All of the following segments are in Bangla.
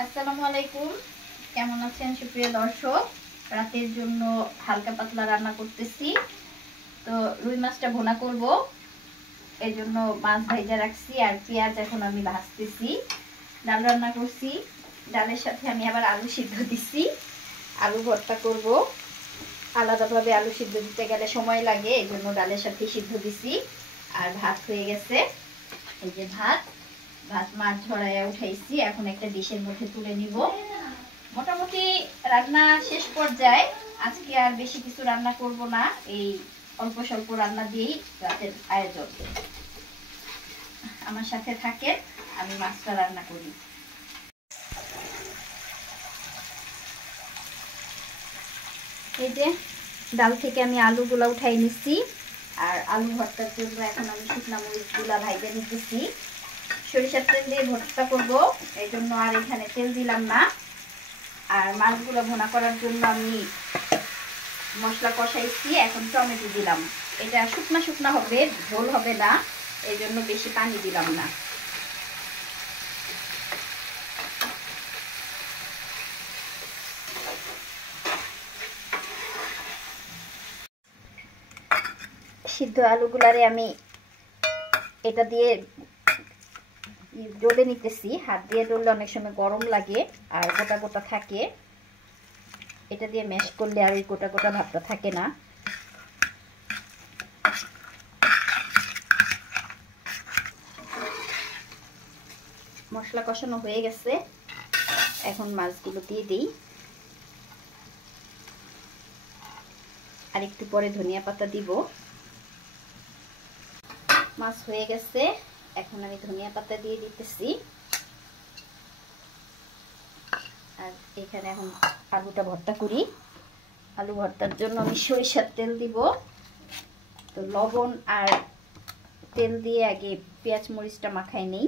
আসসালামু আলাইকুম, কেমন আছেন সুপ্রিয় দর্শক? রাতের জন্য হালকা পাতলা রান্না করতেছি। তো রুই মাছটা ভুনা করব, এই জন্য মাছ ভাজা রাখছি আর পেঁয়াজ এখন আমি ভাজতেছি। ডাল রান্না করছি, ডালের সাথে আমি আবার আলু সিদ্ধ দিছি, আলু ভর্তা করব। আলাদাভাবে আলু সিদ্ধ দিতে গেলে সময় লাগে, এই জন্য ডালের সাথে সিদ্ধ দিছি। আর ভাত হয়ে গেছে, এই যে ভাত মাছ ঝরাইয়া উঠাইছি, এখন একটা ডিশের মধ্যে তুলে নিব। মোটামুটি রান্না শেষ পর্যায়ে। আজকে আর বেশি কিছু রান্না করব না, এই অল্প স্বল্প রান্না দিয়েই রাতের আয়োজন। আমার সাথে থাকে, আমি মাছটা রান্না করি। এই যে ডাল থেকে আমি আলুগুলা উঠাই নিচ্ছি, আর আলু ভর্তার জন্য এখন আমি শুকনা মরিচগুলা ভাইজে নিতেছি। সরিষার তেল দিয়ে ভর্তা করব, এই জন্য আর এখানে তেল দিলাম না। আর মাছগুলো ভুনা করার জন্য আমি মশলা কষাইছি, এখন টমেটো দিলাম। এটা শুকনা শুকনা হবে, ঝোল হবে না, এই জন্য বেশি পানি দিলাম না। সিদ্ধ আলুগুলারে আমি এটা দিয়ে ডলে নিতেছি। হাত দিয়ে ডললে অনেক সময় গরম লাগে আর গোটা গোটা থাকে, এটা দিয়ে ম্যাশ করলে আর এই গোটা গোটা ভাবটা থাকে না। মশলা কষানো হয়ে গেছে, এখন মাছগুলো দিয়ে দিই। আর একটু পরে ধনিয়া পাতা দিব। মাছ হয়ে গেছে, এখন আমি ধনিয়া পাতা দিয়ে দিতেছি। আর এখানে এখন আলুটা ভর্তা করি। আলু ভর্তার জন্য আমি সরিষার তেল দিব। তো লবণ আর তেল দিয়ে আগে পেঁয়াজ মরিচটা মাখাই নেই।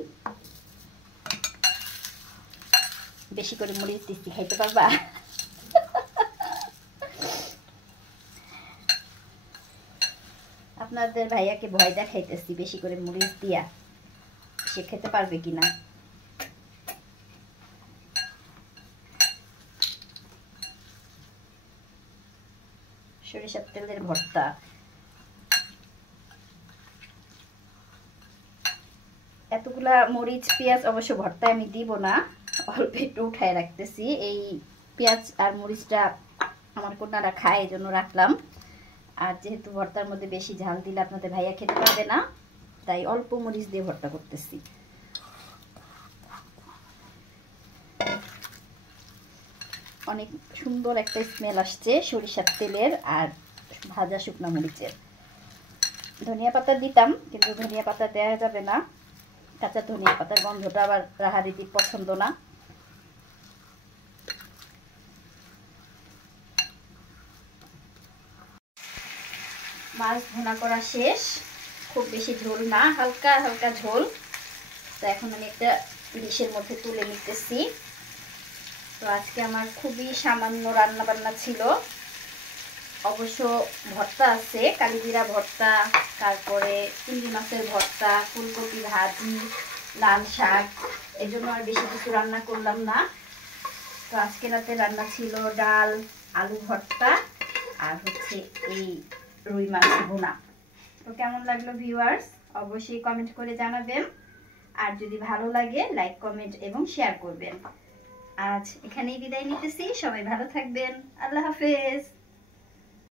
বেশি করে মরিচ দিচ্ছি, খাইতে পারবা? আপনাদের ভাইয়াকে ভয় দেখাইতেছি বেশি করে মরিচ দিয়া, সে খেতে পারবে কিনা। সরিষার তেলের ভর্তা। এতগুলা মরিচ পেঁয়াজ অবশ্য ভর্তায় আমি দিব না, অল্প একটু উঠায় রাখতেছি। এই পেঁয়াজ আর মরিচটা আমার কন্যারা খায়, এই জন্য রাখলাম। আর যেহেতু ভর্তার মধ্যে বেশি ঝাল দিলে আপনাদের ভাইয়া খেতে পারবে না, তাই অল্প মরিচ দিয়ে ভর্তা করতেছি। অনেক সুন্দর একটা স্মেল আসছে সরিষার তেলের আর ভাজা শুকনো মরিচের। ধনিয়া পাতা দিতাম, কিন্তু ধনিয়া পাতা দেওয়া যাবে না, কাঁচা ধনিয়া পাতার গন্ধটা আবার রাহারিদির পছন্দ না। মাছ ভুনা করা শেষ, খুব বেশি ঝোল না, হালকা হালকা ঝোল। তো এখন আমি একটা ডিশের মধ্যে তুলে নিতেছি। তো আজকে আমার খুবই সামান্য রান্না বান্না ছিল। অবশ্য ভর্তা আছে, কালিজিরা ভর্তা, তারপরে চিংড়ি মাছের ভর্তা, ফুলকপি ভাজি, লাল শাক, এই জন্য আর বেশি কিছু রান্না করলাম না। তো আজকে রাতে রান্না ছিল ডাল, আলু ভর্তা আর হচ্ছে এই রুই মাছ ভুনা। তো কেমন লাগলো ভিউয়ার্স, অবশ্যই কমেন্ট করে জানাবেন। আর যদি ভালো লাগে লাইক কমেন্ট এবং শেয়ার করবেন। আজ এখানেই বিদায় নিতেছি, সবাই ভালো থাকবেন, আল্লাহ হাফেজ।